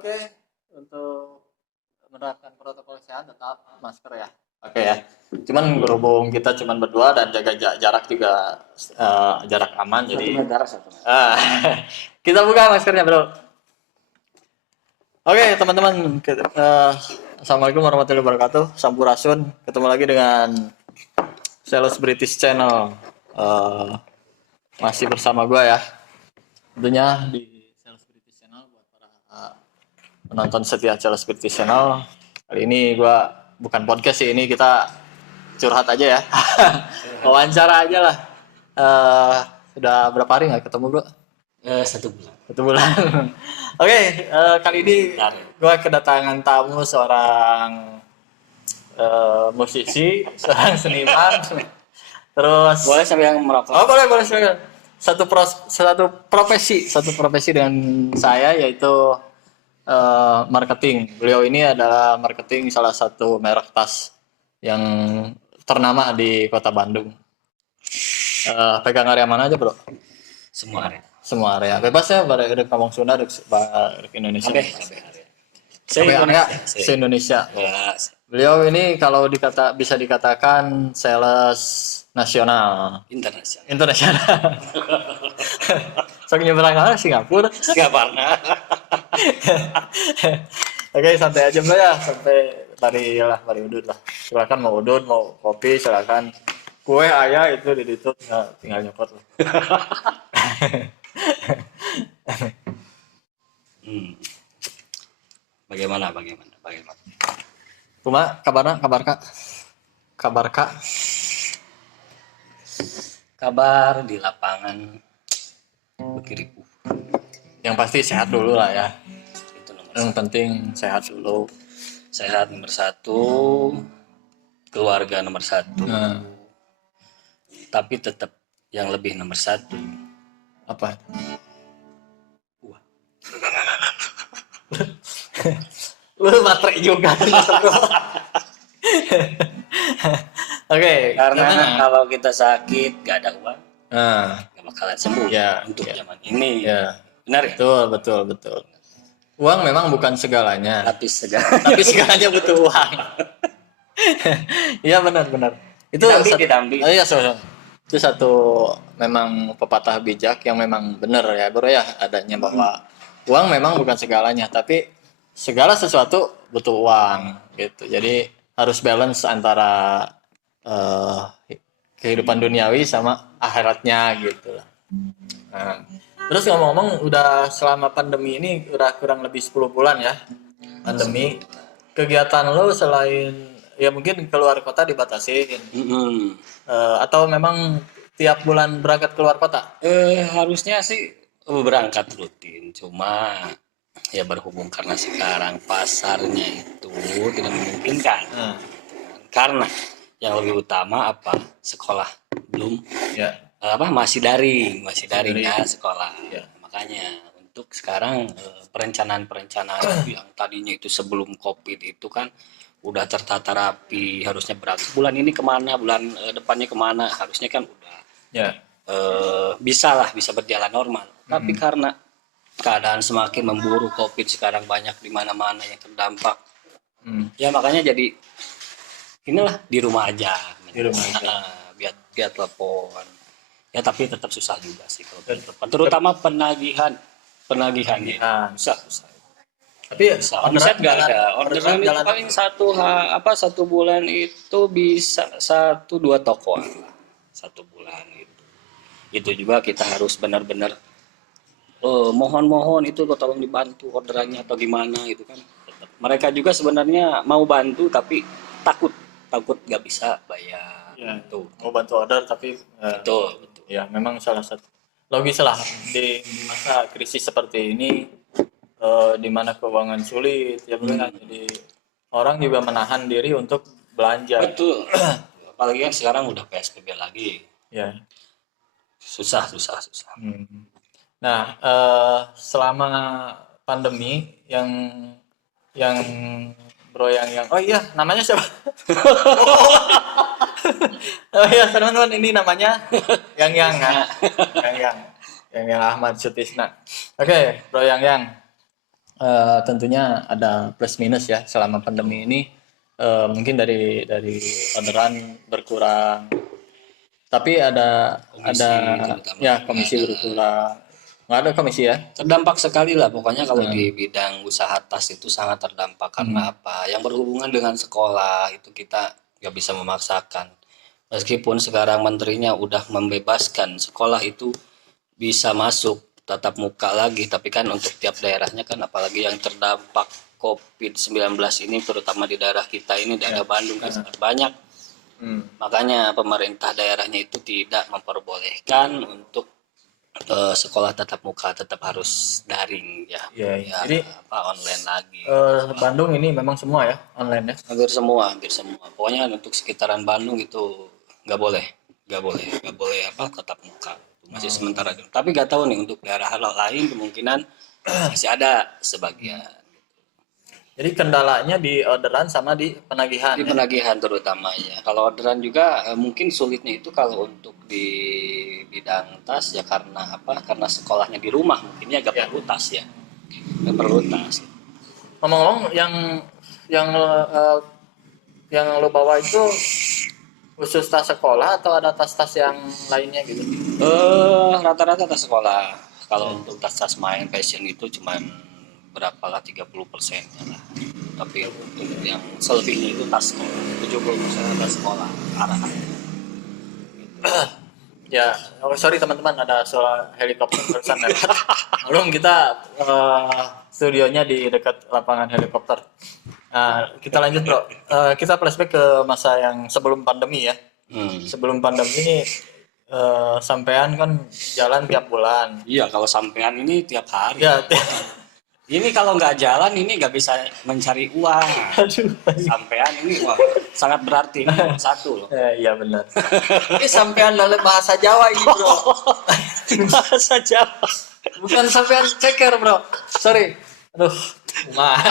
Oke, untuk menerapkan protokol kesehatan tetap masker ya. Oke ya. Cuman berhubung kita cuman berdua dan jaga jarak juga jarak aman, Satu jadi meter, satu meter. kita buka maskernya, Bro. Oke, teman-teman, Assalamualaikum warahmatullahi wabarakatuh. Sampurasun. Ketemu lagi dengan Sales British Channel. Masih bersama gue ya. Tentunya di Sales British Channel buat para penonton setia Sales British Channel. Kali ini gue bukan podcast sih, ini kita curhat aja ya. Wawancara aja lah. Sudah berapa hari nggak ketemu, Bro? 1 bulan. 1 bulan. Oke, kali ini gue kedatangan tamu seorang musisi, seorang seniman. Terus Boleh sambil yang merokok? oh boleh satu profesi dengan saya, yaitu marketing. Beliau ini adalah marketing salah satu merek tas yang ternama di Kota Bandung. Pegang area mana aja, Bro? Semua area. Semua area. Bebas ya, pada ngomong Sunda, ada Indonesia. Oke. Se-Indonesia. Ya, Beliau ini kalau bisa dikatakan sales nasional, internasional. Sok nyebrang ke Singapura. nggak pernah. Oke, santai aja Mbak ya, sampai mari udut lah. Silakan mau udut, mau kopi, silakan. Kue ayah itu di situ tinggal nyokot lah. Bagaimana? Cuma kabar Kak. Kabar di lapangan berkiriku. Yang pasti sehat dulu lah ya. Itu nomor Yang satu. penting sehat dulu. Sehat nomor 1, keluarga nomor 1. Tapi tetap yang lebih nomor 1. Apa? Wah. Lu baterai juga. Oke, Karena kalau kita sakit gak ada uang, gak bakalan sembuh Ya, untuk ya. zaman ini. Ya, Benar ya? betul. Uang memang bukan segalanya, Tapi segala tapi segalanya butuh uang. Iya benar. Itu Ditambi. Oh iya, itu satu memang pepatah bijak yang memang benar ya, Bro ya, adanya bahwa uang memang bukan segalanya, tapi segala sesuatu butuh uang gitu. Jadi harus balance antara kehidupan duniawi sama akhiratnya gitu lah. Nah, terus ngomong-ngomong, udah selama pandemi ini udah kurang lebih 10 bulan ya pandemi. Kegiatan lo selain ya mungkin keluar kota dibatasin, atau memang tiap bulan berangkat keluar kota? Harusnya sih berangkat rutin, cuma ya berhubung karena sekarang pasarnya itu tidak memungkinkan. Karena yang lebih utama apa? Sekolah belum Ya. masih daring ya sekolah. Ya. Makanya untuk sekarang perencanaan yang tadinya itu sebelum COVID itu kan udah tertata rapi, harusnya berangkat bulan ini kemana, bulan depannya kemana, harusnya kan udah Ya. bisa berjalan normal. Tapi karena keadaan semakin memburuk, COVID sekarang banyak di mana-mana yang terdampak, ya makanya jadi inilah di rumah aja. Biar telepon. Ya tapi tetap susah juga sih kalau telepon. Terutama penagihannya. Susah. Tapi Omset nggak ada. Orderan itu paling satu bulan itu bisa 1-2 toko lah. 1 bulan itu. Itu juga kita harus benar-benar mohon itu tolong dibantu orderannya atau gimana gitu kan. Mereka juga sebenarnya mau bantu tapi takut nggak bisa bayar. ya, Tuh. mau bantu order tapi Betul. ya memang salah satu logis lah di masa krisis seperti ini, di mana keuangan sulit ya benar. Jadi orang juga menahan diri untuk belanja. Betul. Apalagi kan sekarang udah PSBB lagi. Ya. Susah. Nah, selama pandemi yang Bro yang oh iya, namanya siapa? Oh iya, teman-teman, ini namanya yang Ahmad Sutisna. Oke, Bro yang tentunya ada plus minus ya selama pandemi ini. Mungkin dari orderan berkurang, tapi Komisi ada terutama ya nggak komisi ada. berkurang, nggak ada komisi ya. Terdampak sekali lah pokoknya kalau Nah, di bidang usaha tas itu sangat terdampak karena hmm, apa? Yang berhubungan dengan sekolah itu kita nggak bisa memaksakan. Meskipun sekarang menterinya udah membebaskan sekolah itu bisa masuk tatap muka lagi, tapi kan untuk tiap daerahnya kan apalagi yang terdampak COVID-19 ini terutama di daerah kita ini daerah Bandung kan sangat banyak. hmm. Makanya pemerintah daerahnya itu tidak memperbolehkan untuk sekolah tatap muka, tetap harus daring ya. Iya, iya. Ya Jadi apa online lagi. Bandung ini memang semua ya online ya. Hampir semua. Pokoknya untuk sekitaran Bandung itu nggak boleh, nggak boleh apa tatap muka. Masih sementara. Tapi nggak tahu nih untuk daerah lain kemungkinan masih ada sebagian. Jadi kendalanya di orderan sama di penagihan Di ya. penagihan terutama ya. Kalau orderan juga mungkin sulitnya itu kalau untuk di bidang tas ya karena apa? Karena sekolahnya di rumah mungkinnya agak Ya. perlu tas ya. Nggak perlu tas. Ngomong-ngomong yang lo bawa itu khusus tas sekolah atau ada tas-tas yang lainnya gitu? Rata-rata tas sekolah. Kalau untuk tas-tas main fashion itu cuman berapalah 30% lah. Tapi untuk yang selebihnya itu tas sekolah. 70% tas sekolah arahan. Ya, oh, sorry teman-teman ada suara helikopter barusan lewat. Belum kita studionya di dekat lapangan helikopter. Nah, kita lanjut bro. Kita flashback ke masa yang sebelum pandemi ya. Sebelum pandemi ini sampean kan jalan tiap bulan. Iya, kalau sampean ini tiap hari. Ya, Ini kalau nggak jalan ini nggak bisa mencari uang. aduh. Sampean ini wah, sangat berarti ini nomor satu loh. Iya benar. Ini sampean dalam bahasa Jawa ini bro. Bahasa Jawa. Bukan sampean ceker bro. Sorry. Aduh. Mah.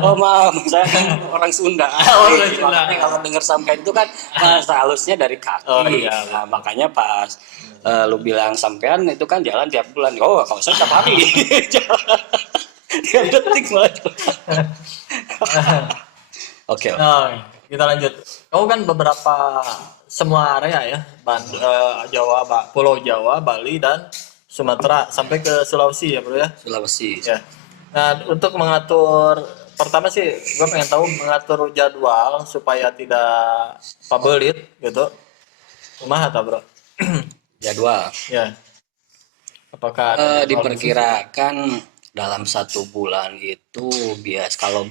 Oh maaf, saya kan orang Sunda. Orang Sunda. Makanya kalau dengar sampean itu kan bahasa halusnya dari kaki. Oh, iya. Nah, makanya pas lu bilang sampean itu kan jalan tiap bulan. Oh, kalau saya tiap hari. Tiap detik banget. Oke. Oh, kita lanjut. Kamu kan beberapa semua area ya, Jawa, Pulau Jawa, Bali dan Sumatera sampai ke Sulawesi ya bro ya. Sulawesi. Ya. Nah untuk mengatur pertama sih, gue pengen tahu mengatur jadwal supaya tidak pabelit gitu. Kumaha ta bro? Jadwal. Ya. Apakah ada jadwal khusus? Diperkirakan dalam 1 bulan itu bias kalau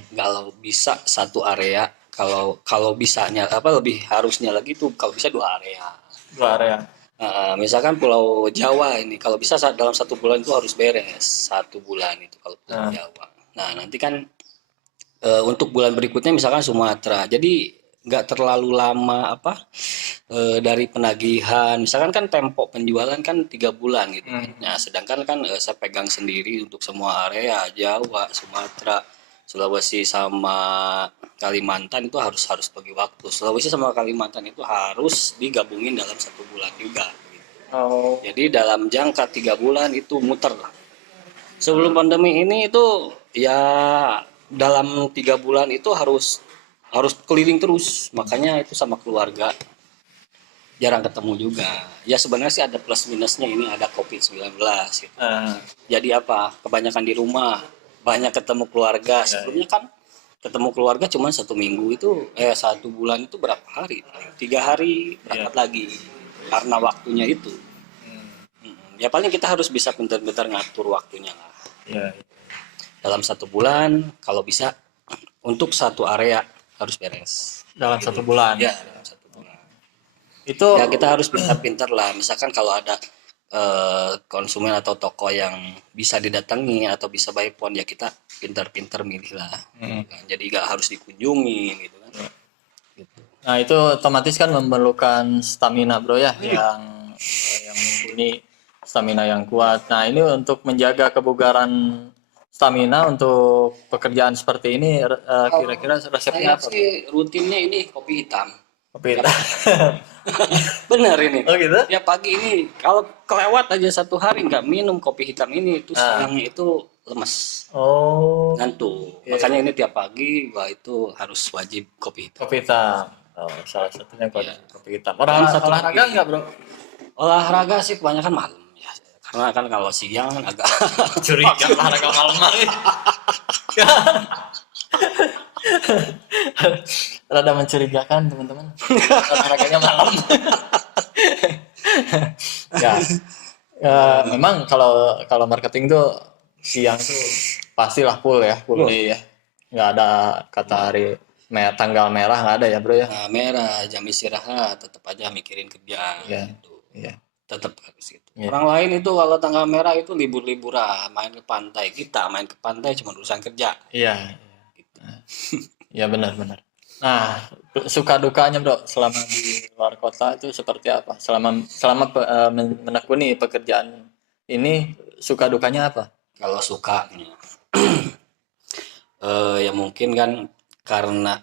bisa satu area kalau bisanya apa lebih harusnya lagi tuh kalau bisa 2 area. 2 area. Misalkan Pulau Jawa ini kalau bisa dalam 1 bulan itu harus beres 1 bulan itu kalau Pulau Jawa. Nah nanti kan untuk bulan berikutnya misalkan Sumatera. Jadi nggak terlalu lama apa dari penagihan. Misalkan kan tempo penjualan kan 3 bulan gitu. Nah sedangkan kan saya pegang sendiri untuk semua area Jawa, Sumatera, Sulawesi sama Kalimantan itu harus bagi waktu. Sulawesi sama Kalimantan itu harus digabungin dalam 1 bulan juga. Gitu. Oh. Jadi dalam jangka 3 bulan itu muter lah. Sebelum pandemi ini itu ya dalam 3 bulan itu harus keliling terus. Makanya itu sama keluarga jarang ketemu juga. Ya sebenarnya sih ada plus minusnya ini ada COVID-19 gitu. Jadi apa? Kebanyakan di rumah, banyak ketemu keluarga. Sebelumnya kan ketemu keluarga cuma 1 minggu itu 1 bulan itu berapa hari? 3 hari berangkat lagi karena waktunya itu. Ya paling kita harus bisa pintar-pintar ngatur waktunya lah. Ya. Dalam 1 bulan kalau bisa untuk satu area harus beres. Dalam 1 bulan. Ya dalam 1 bulan. Itu Ya kita harus pintar-pintar lah. Misalkan kalau ada konsumen atau toko yang bisa didatangi atau bisa by phone ya kita pintar-pintar milih lah. Jadi nggak harus dikunjungi gitu kan. Gitu. Nah itu otomatis kan memerlukan stamina bro ya, yang mumpuni, stamina yang kuat. Nah ini untuk menjaga kebugaran stamina untuk pekerjaan seperti ini kira-kira resepnya Saya apa? sih rutinnya ini kopi hitam. Kopi hitam. Bener ini. Oh gitu? Ya pagi ini kalau kelewat aja satu hari nggak minum kopi hitam ini itu siangnya itu lemes, Oh, ngantuk. iya. Makanya ini tiap pagi gua itu harus wajib kopi hitam. Kopi hitam. Oh, salah satunya Iya. kopi hitam. Dan satu Olahraga lagi, enggak, Bro? olahraga sih kebanyakan malam ya. Karena kan kalau siang kan agak Curiga olahraga malam hari. Rada mencurigakan, teman-teman. Olahraganya malam. Ya. Memang kalau marketing tuh siang tuh pastilah full day ya. Nggak ada kata hari tanggal merah nggak ada ya, Bro ya. Nah, merah jam istirahat tetap aja mikirin kerjaan Iya. gitu. Iya. Tetap harus gitu. Iya. Orang lain itu kalau tanggal merah itu libur-liburan, main ke pantai. Kita main ke pantai cuma urusan kerja. Iya. Gitu. Iya benar. Nah, suka dukanya, Bro, selama di luar kota itu seperti apa? Selama menekuni pekerjaan ini suka dukanya apa? Kalau sukanya ya mungkin kan karena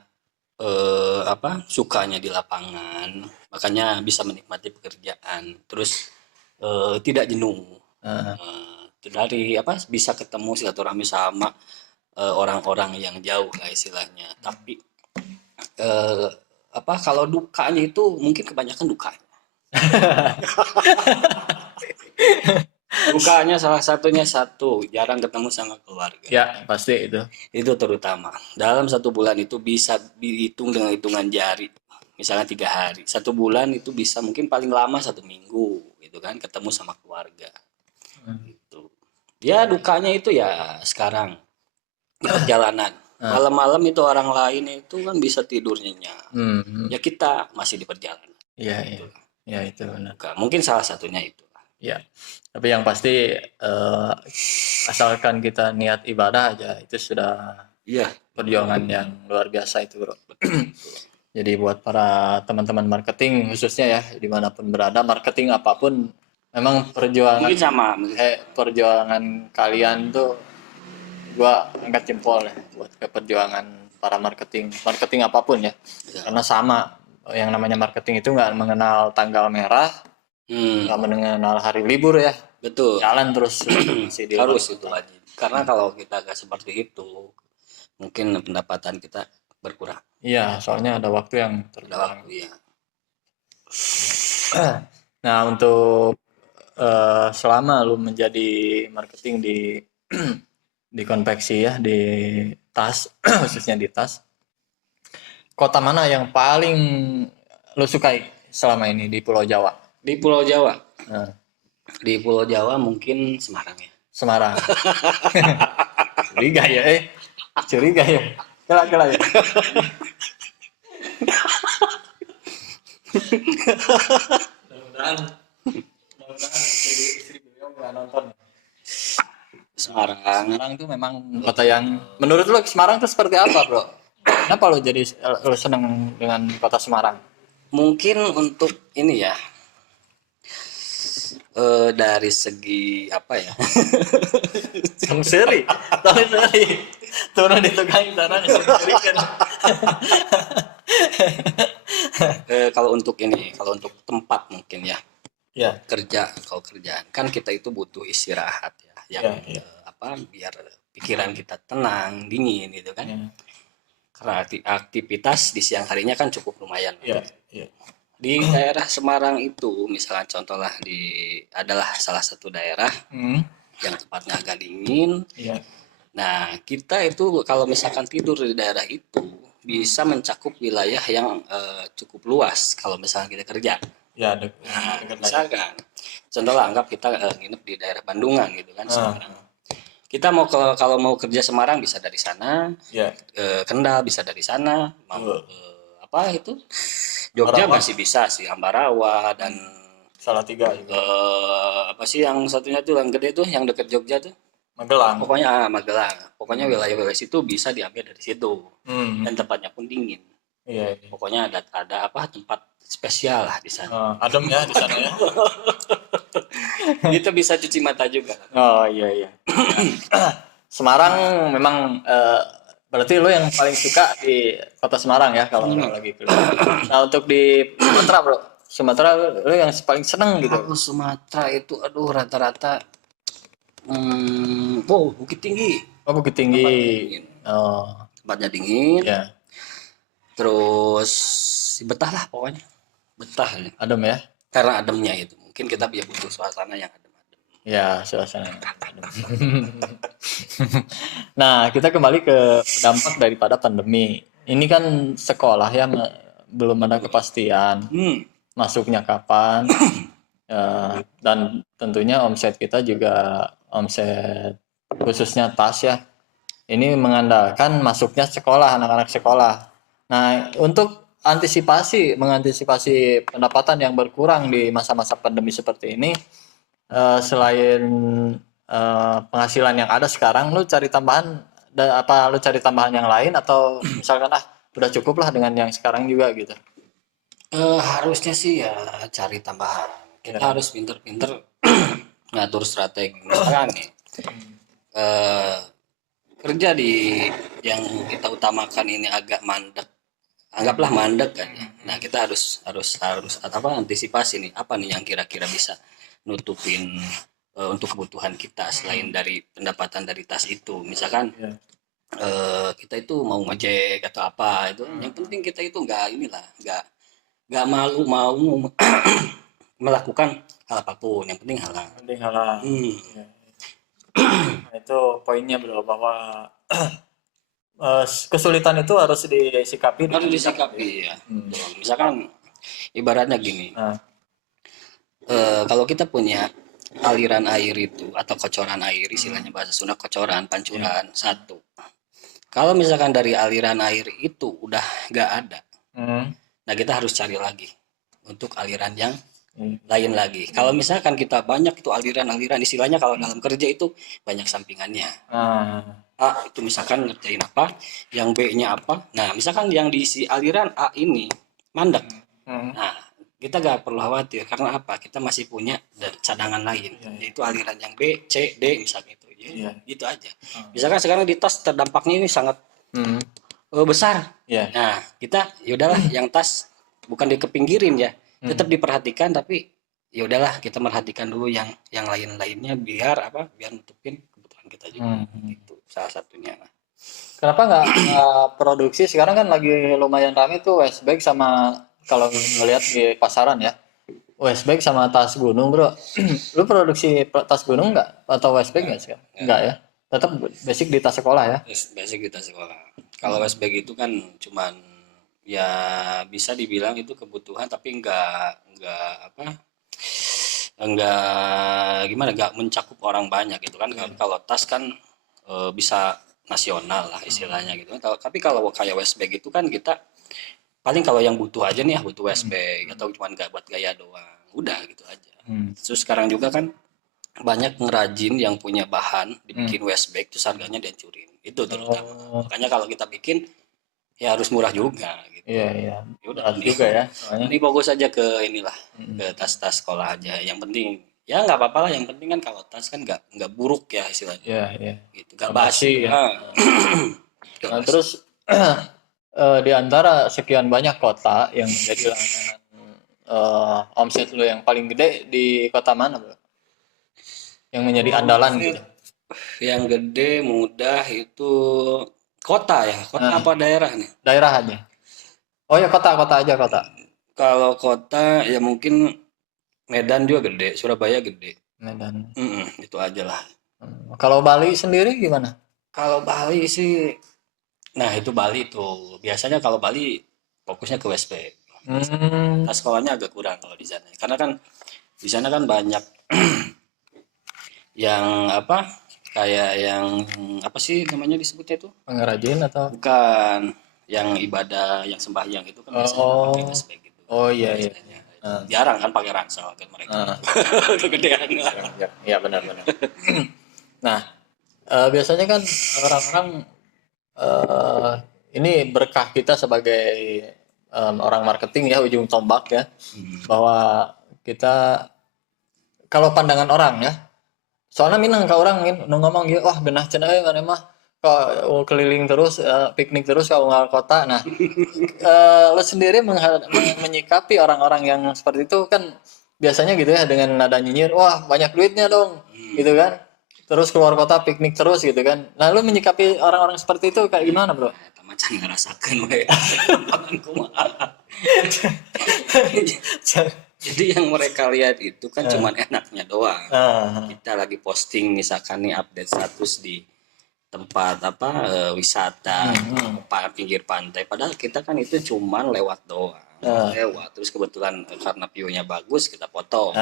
sukanya di lapangan, makanya bisa menikmati pekerjaan. Terus tidak jenuh. Dari bisa ketemu silaturahmi sama orang-orang yang jauh lah istilahnya. Tapi kalau dukanya itu mungkin kebanyakan dukanya. Dukanya salah satunya jarang ketemu sama keluarga. Ya, pasti itu. Itu terutama. Dalam 1 bulan itu bisa dihitung dengan hitungan jari. Misalnya 3 hari. 1 bulan itu bisa mungkin paling lama 1 minggu, gitu kan, ketemu sama keluarga. Gitu. Ya dukanya itu ya sekarang di perjalanan. Malam-malam itu orang lain itu kan bisa tidur nyenyak. Ya kita masih di perjalanan. Iya. Ya itu benar. Mungkin salah satunya itu. Ya. Tapi yang pasti asalkan kita niat ibadah aja itu sudah perjuangan yang luar biasa itu, Bro. Jadi buat para teman-teman marketing khususnya ya dimanapun berada, marketing apapun memang perjuangan Mungkin sama. Perjuangan kalian tuh gua angkat jempol ya buat ke perjuangan para marketing apapun ya. Karena sama yang namanya marketing itu nggak mengenal tanggal merah, nggak mengenal hari libur ya. Betul. Jalan terus harus itu wajib. Karena kalau kita nggak seperti itu, mungkin pendapatan kita berkurang. Iya, soalnya ada waktu yang terbatas. Iya. Nah, untuk selama lu menjadi marketing di konveksi ya, di tas, khususnya di tas, kota mana yang paling lu sukai selama ini di Pulau Jawa? Di Pulau Jawa? Di Pulau Jawa mungkin Semarang ya. Semarang. Curiga ya. Kela ya. Mudah-mudahan istri beliau nggak nonton. Semarang tuh memang kota yang menurut lo Semarang tuh seperti apa, Bro? Kenapa lo jadi lo seneng dengan kota Semarang? Mungkin untuk ini ya, dari segi apa ya? Tong seri. Turun di tukang sana seri kan. Kalau untuk tempat mungkin ya. Ya. Kalau kerjaan kan kita itu butuh istirahat ya. Yang biar pikiran kita tenang, dingin gitu kan. Ya. Karena aktivitas di siang harinya kan cukup lumayan. Iya. Di daerah Semarang itu misalnya contohlah adalah salah satu daerah yang tempatnya agak dingin. Iya. Nah, kita itu kalau misalkan tidur di daerah itu bisa mencakup wilayah yang cukup luas kalau misalnya kita kerja. Ya, misalkan contohlah anggap kita nginep di daerah Bandungan gitu kan Semarang. Kita kalau mau kerja Semarang bisa dari sana. Ya. Kendal bisa dari sana. Jogja masih bisa sih, Ambarawa dan Salatiga juga. yang satunya tuh yang gede tuh yang deket Jogja tuh? Magelang. Magelang. Pokoknya wilayah-wilayah situ bisa diambil dari situ. Dan tempatnya pun dingin. Iya. Pokoknya ada tempat spesial lah di sana. Adem ya di sana ya. Itu bisa cuci mata juga. Oh iya. Semarang memang berarti lu yang paling suka di kota Semarang ya kalau lagi kuliah. Nah untuk di Sumatera bro, Sumatera lu yang paling seneng gitu. Aku Sumatera itu aduh rata-rata Bukit Tinggi. Oh Bukit Tempatnya Tinggi. dingin. Oh Tempatnya dingin. ya, Terus betah lah pokoknya. Betah ya. adem ya. Karena ademnya itu. Mungkin kita butuh suasana yang adem-adem. Ya suasana. Nah kita kembali ke dampak daripada pandemi. Ini kan sekolah ya belum ada kepastian masuknya kapan. Dan tentunya omset kita juga omset khususnya tas ya. Ini mengandalkan masuknya sekolah, anak-anak sekolah. Nah, untuk mengantisipasi pendapatan yang berkurang di masa-masa pandemi seperti ini, selain penghasilan yang ada sekarang, lu cari tambahan, lu cari tambahan yang lain atau misalkan udah cukup lah dengan yang sekarang juga gitu. Harusnya sih ya cari tambahan. Kita harus pinter-pinter ngatur strategi. Misalkan nih, kerja di yang kita utamakan ini agak mandek, anggaplah mandek kan ya. Nah kita harus antisipasi nih apa nih yang kira-kira bisa nutupin untuk kebutuhan kita selain dari pendapatan dari tas itu. Misalkan kita itu mau ngejek atau apa itu, yang penting kita itu nggak malu mau melakukan hal apapun, yang penting halal. Nah, itu poinnya bro, bahwa kesulitan itu harus disikapi Ya. Misalkan ibaratnya gini, kalau kita punya aliran air itu atau kocoran air, istilahnya bahasa Sunda kocoran, pancuran satu. Kalau misalkan dari aliran air itu udah nggak ada, nah kita harus cari lagi untuk aliran yang lain lagi. Kalau misalkan kita banyak itu aliran-aliran, istilahnya kalau dalam kerja itu banyak sampingannya. A itu misalkan ngerjain apa, yang B-nya apa. Nah, misalkan yang diisi aliran A ini mandek. Nah, kita gak perlu khawatir karena apa? Kita masih punya cadangan lain, yaitu aliran yang B, C, D misalnya itu. Gitu aja. Misalkan sekarang di tas terdampaknya ini sangat besar. Nah, kita yaudahlah yang tas bukan dikepinggirin ya. Tetap diperhatikan, tapi ya udahlah kita merhatikan dulu yang lain-lainnya biar nutupin kebutuhan kita juga. Itu salah satunya. Kenapa nggak produksi? Sekarang kan lagi lumayan rame tuh waist bag sama, kalau ngelihat di pasaran ya, waist bag sama tas gunung bro. Lu produksi tas gunung nggak atau waist bag nggak sekarang? Nggak ya, tetap basic di tas sekolah ya. Basic di tas sekolah. Kalau waist bag itu kan cuman ya bisa dibilang itu kebutuhan, tapi enggak mencakup orang banyak gitu kan. Kalau tas kan bisa nasional lah istilahnya gitu. Tapi kalau kayak waist bag itu kan kita paling kalau yang butuh aja nih butuh waist bag atau cuma nggak buat gaya doang, udah gitu aja. Terus sekarang juga kan banyak ngerajin yang punya bahan dibikin waist bag terus harganya dihancurin, itu terutama. Makanya kalau kita bikin ya harus murah juga gitu. Iya. Udah juga ya. Ini fokus aja ke inilah, ke tas-tas sekolah aja. Yang penting ya nggak apa-apa lah. Yang penting kan kalau tas kan nggak buruk ya istilahnya. Iya. Gitu. Nggak basi. Nah, terus di antara sekian banyak kota yang menjadi langganan omset lu yang paling gede di kota mana bro? Yang menjadi andalan gitu. Yang gede mudah itu kota ya, apa daerah nih? Daerah aja. Oh ya kota aja. Kalau kota ya mungkin Medan juga gede, Surabaya gede. Medan. Itu aja lah. Kalau Bali sendiri gimana? Kalau Bali sih, nah itu Bali tuh biasanya kalau Bali fokusnya ke West Bay. Nah, sekolahnya agak kurang kalau di sana, karena kan di sana kan banyak yang kayak yang apa sih namanya disebutnya itu? Pengrajin atau? Bukan, yang ibadah, yang sembahyang itu kan biasanya pakai West Bay gitu. Oh iya. Jarang kan pakai ransel kan mereka. Kegedean. Iya benar. Nah, biasanya kan orang-orang ini berkah kita sebagai orang marketing ya, ujung tombak ya, bahwa kita kalau pandangan orang ya, soalnya minang ke orang ngomong gitu, wah genah cenah mana mah kok keliling terus, piknik terus ke Unggal Kota. Nah, lo sendiri menyikapi orang-orang yang seperti itu kan biasanya gitu ya dengan nada nyinyir, wah banyak duitnya dong, gitu kan. Terus keluar kota piknik terus gitu kan. Nah, lo menyikapi orang-orang seperti itu kayak gimana, bro? Eta macan ngerasakeun we. Kumaha. Jadi yang mereka lihat itu kan cuman enaknya doang. Kita lagi posting misalkan nih update status di tempat wisata pinggir pantai, padahal kita kan itu cuman lewat doang. Lewat terus kebetulan karena view-nya bagus kita foto.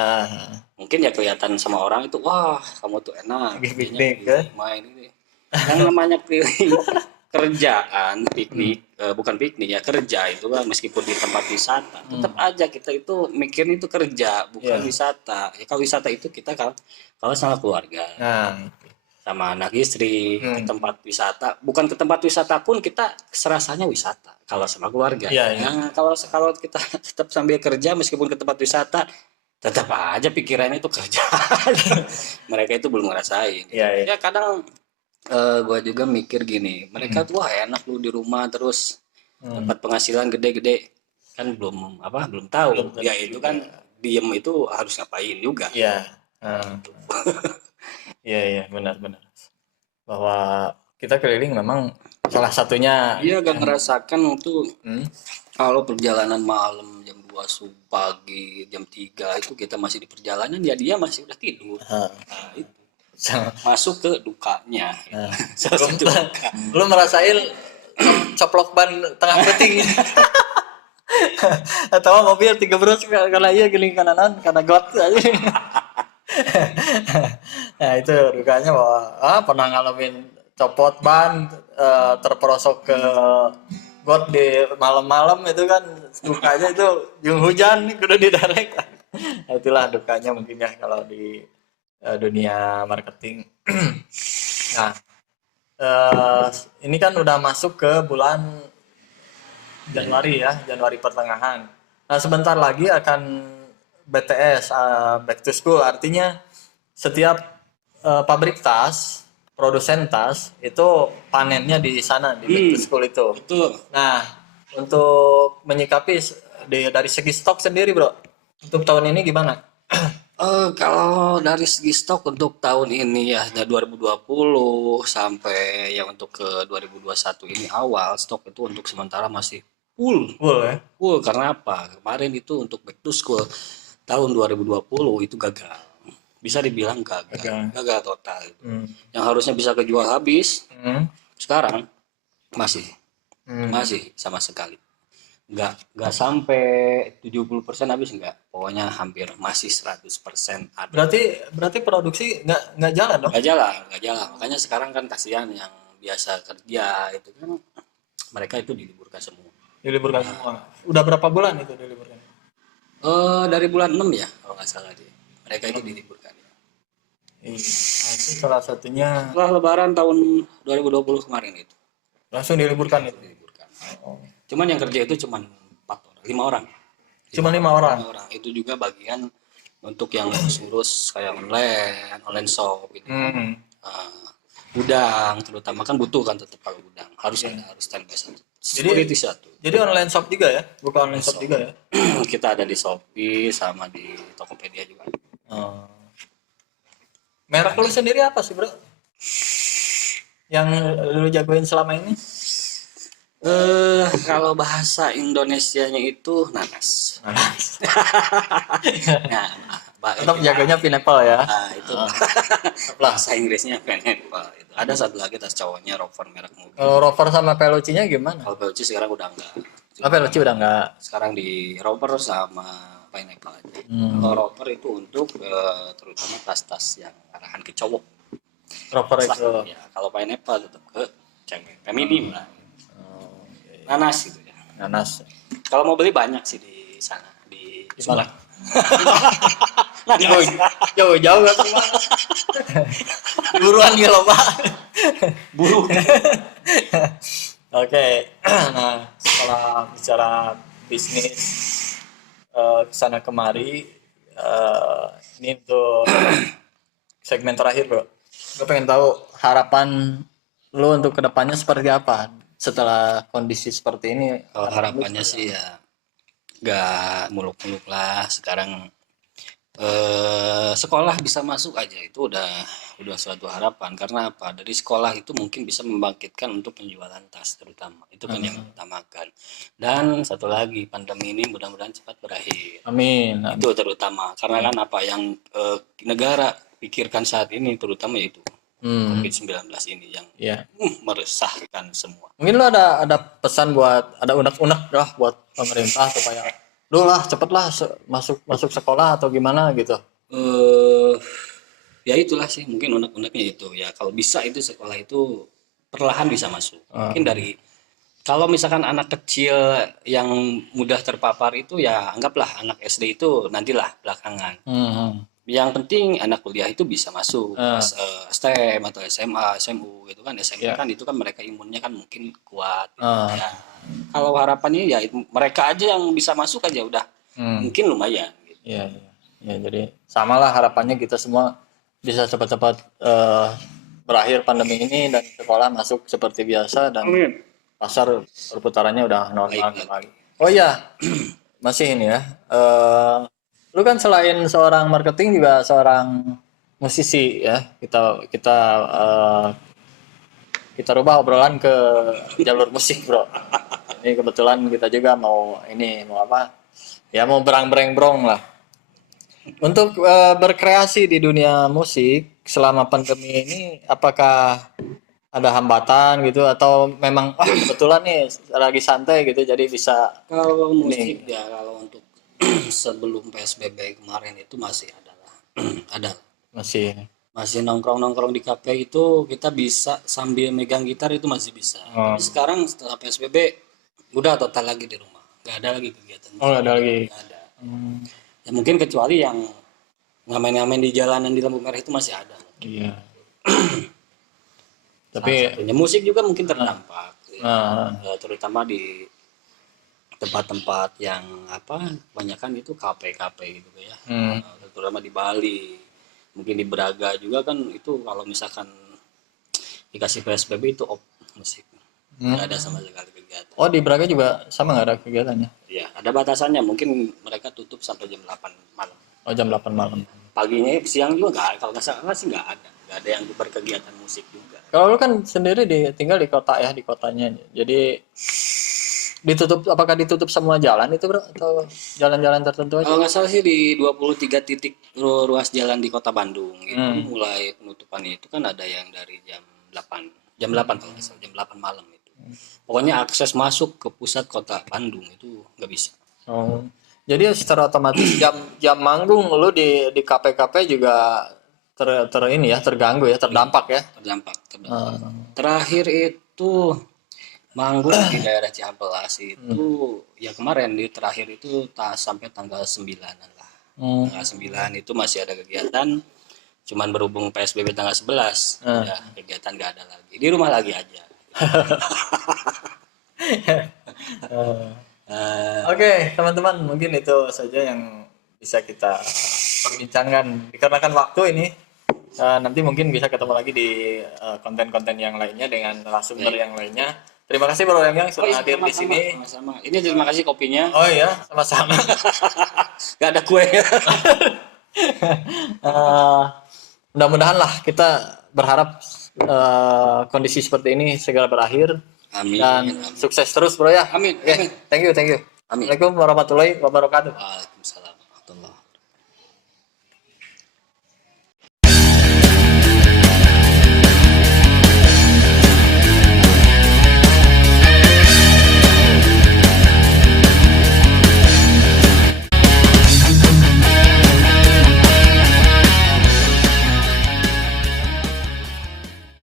Mungkin ya kelihatan sama orang itu, wah kamu tuh enak Piknik kan? main ini. Yang namanya keliling kerjaan piknik, bukan piknik ya, kerja itu kan meskipun di tempat wisata tetap aja kita itu mikirnya itu kerja bukan wisata ya. Kalau wisata itu kita kalau sama keluarga, sama anak istri ke tempat wisata, bukan ke tempat wisata pun kita serasanya wisata kalau sama keluarga. Nah, kalau kita tetap sambil kerja meskipun ke tempat wisata tetap aja pikirannya itu kerja. Mereka itu belum ngerasain. Ya kadang gue juga mikir gini, mereka tuh wah enak lu di rumah terus dapat penghasilan gede-gede, kan belum tahu ya itu kan diem itu harus ngapain juga. Iya benar-benar bahwa kita keliling memang salah satunya. Iya gak ngerasakan tuh kalau perjalanan malam jam 2 pagi jam 3 itu kita masih di perjalanan, ya dia masih udah tidur. Nah, itu masuk ke dukanya. Lu merasain coplok ban tengah puting atau mobil 3 bros karena iya giling kanan karena got aja. Nah itu dukanya bahwa pernah ngalamin copot ban, terperosok ke got di malam-malam itu kan dukanya itu jung hujan udah diderek. Nah, itulah dukanya mungkin ya kalau di dunia marketing. Nah, ini kan udah masuk ke bulan Januari ya, Januari pertengahan. Nah, sebentar lagi akan BTS, Back to School, artinya setiap pabrik tas, produsen tas itu panennya di sana di Back to School itu. Betul. Nah, untuk menyikapi dari segi stok sendiri, bro, untuk tahun ini gimana? Kalau dari segi stok untuk tahun ini ya dari 2020 sampai yang untuk ke 2021 ini awal stok itu untuk sementara masih full ya. Full karena apa? Kemarin itu untuk Back to School tahun 2020 itu gagal. Bisa dibilang gagal total itu. Yang harusnya bisa kejual habis, sekarang masih sama sekali. Nggak sampai 70% habis, enggak. Pokoknya hampir masih 100% ada. Berarti produksi nggak jalan dong? Nggak jalan. Makanya sekarang kan kasihan yang biasa kerja itu kan mereka itu diliburkan semua. Semua. Udah berapa bulan itu diliburkan? Dari bulan 6 ya kalau nggak salah dia. Mereka itu diliburkan. Nah, itu salah satunya. Setelah Lebaran tahun 2020 kemarin itu. Langsung diliburkan itu. Cuman yang kerja itu cuma 5 orang. Cuma 5 orang. Itu juga bagian untuk yang ngurus kayak online shop gitu. Gudang terutama kan butuh kan tetap kalau gudang harus standby satu. Jadi online shop juga ya? Bukan online shop juga ya? Kita ada di Shopee sama di Tokopedia juga. Merek lu sendiri apa sih, bro? Yang lu jagoin selama ini? Kalau bahasa Indonesianya itu nanas. Tetap jaganya pineapple ya. Nah, itu bahasa Inggrisnya pineapple. Itu. Ada satu lagi tas cowoknya Rover merek mobil. Kalau Rover sama Peluci-nya gimana? Kalau Peluci sekarang udah enggak. Peluci udah enggak. Sekarang di Rover sama pineapple aja. Kalau Rover itu untuk terutama tas-tas yang arahan ke cowok. Rover itu. Ya, kalau pineapple tetap ke cewek. Feminim lah. Nanas gitu ya. Nanas. Kalau mau beli banyak sih di sana di mana? Jauh kan buruan ya lo pak. Buru. Oke. Nah setelah bicara bisnis kesana kemari, ini untuk segmen terakhir, bro. Gue pengen tahu harapan lu untuk kedepannya seperti apa setelah kondisi seperti ini? Kalau harapannya sih ya nggak muluk-muluk lah sekarang, sekolah bisa masuk aja itu udah suatu harapan. Karena apa, dari sekolah itu mungkin bisa membangkitkan untuk penjualan tas terutama, itu kan yang diutamakan. Dan satu lagi, pandemi ini mudah-mudahan cepat berakhir, Amin. itu terutama. Karena kan apa yang negara pikirkan saat ini terutama itu COVID-19 ini yang Ya. meresahkan semua. Mungkin lu ada pesan buat ada unek-unek lah buat pemerintah supaya duh lah cepetlah masuk sekolah atau gimana gitu. Ya itulah sih mungkin unek-uneknya itu ya, kalau bisa itu sekolah itu perlahan bisa masuk, mungkin dari kalau misalkan anak kecil yang mudah terpapar itu ya anggaplah anak SD itu nantilah belakangan. Yang penting anak kuliah itu bisa masuk STM atau SMA, SMU gitu kan. SMA kan itu kan mereka imunnya kan mungkin kuat gitu. Ya. Kalau harapannya ya mereka aja yang bisa masuk aja udah mungkin lumayan gitu. Iya, ya, jadi samalah harapannya kita semua bisa cepat-cepat berakhir pandemi ini dan sekolah masuk seperti biasa dan pasar perputarannya udah normal kembali. Oh iya, masih ini ya. Lu kan selain seorang marketing juga seorang musisi ya. Kita rubah obrolan ke jalur musik, bro. Ini kebetulan kita juga mau apa? Ya mau berang-bereng-brong lah. Untuk berkreasi di dunia musik selama pandemi ini, apakah ada hambatan gitu atau memang kebetulan nih lagi santai gitu jadi bisa Kalau musik ya kalau untuk sebelum PSBB kemarin itu masih ada lah. Ada. Masih nongkrong-nongkrong di kafe itu kita bisa sambil megang gitar itu masih bisa. Tapi sekarang setelah PSBB udah total lagi di rumah. Nggak ada lagi kegiatan. Oh, nggak ada lagi. Nggak ada. Ya mungkin kecuali yang ngamen-ngamen di jalanan di lampu merah itu masih ada. Iya. Tapi musik juga mungkin terdampak. Ya, terutama di tempat-tempat yang apa kebanyakan itu kafe-kafe gitu ya. Terutama di Bali, mungkin di Braga juga kan itu kalau misalkan dikasih PSBB itu musik nggak ada sama sekali kegiatan. Oh, di Braga juga sama nggak ada kegiatannya? Iya, ada batasannya, mungkin mereka tutup sampai jam 8 malam. Oh, jam 8 malam. Paginya siang juga nggak, kalau nggak salah sih nggak ada yang berkegiatan musik juga. Kalau lu kan sendiri tinggal di kota ya, di kotanya, jadi apakah ditutup semua jalan itu, bro, atau jalan-jalan tertentu aja? Kalau nggak salah sih di 23 titik ruas jalan di kota Bandung itu mulai penutupan itu kan ada yang dari jam 8 kalau nggak salah, jam 8 malam itu. Pokoknya akses masuk ke pusat kota Bandung itu nggak bisa. Oh, jadi secara otomatis jam manggung lu di kafe-kafe juga terganggu ya, terdampak ya? Terdampak. Terakhir itu manggung di daerah Cihampelas itu ya kemarin di terakhir itu sampai tanggal 9-an lah. Tanggal 9 itu masih ada kegiatan, cuman berhubung PSBB tanggal 11 ya kegiatan nggak ada lagi, di rumah lagi aja. Oke, teman-teman, mungkin itu saja yang bisa kita perbincangkan dikarenakan waktu ini. Nanti mungkin bisa ketemu lagi di konten-konten yang lainnya dengan narasumber yang lainnya. Terima kasih Bro Yang sudah hadir di sini. Sama-sama. Ini terima kasih kopinya. Oh iya, sama-sama. Gak ada kue. Mudah-mudahan lah, kita berharap kondisi seperti ini segera berakhir. Amin. Dan sukses terus Bro ya. Amin. Thank you. Amin. Assalamualaikum warahmatullahi wabarakatuh. Waalaikumsalam.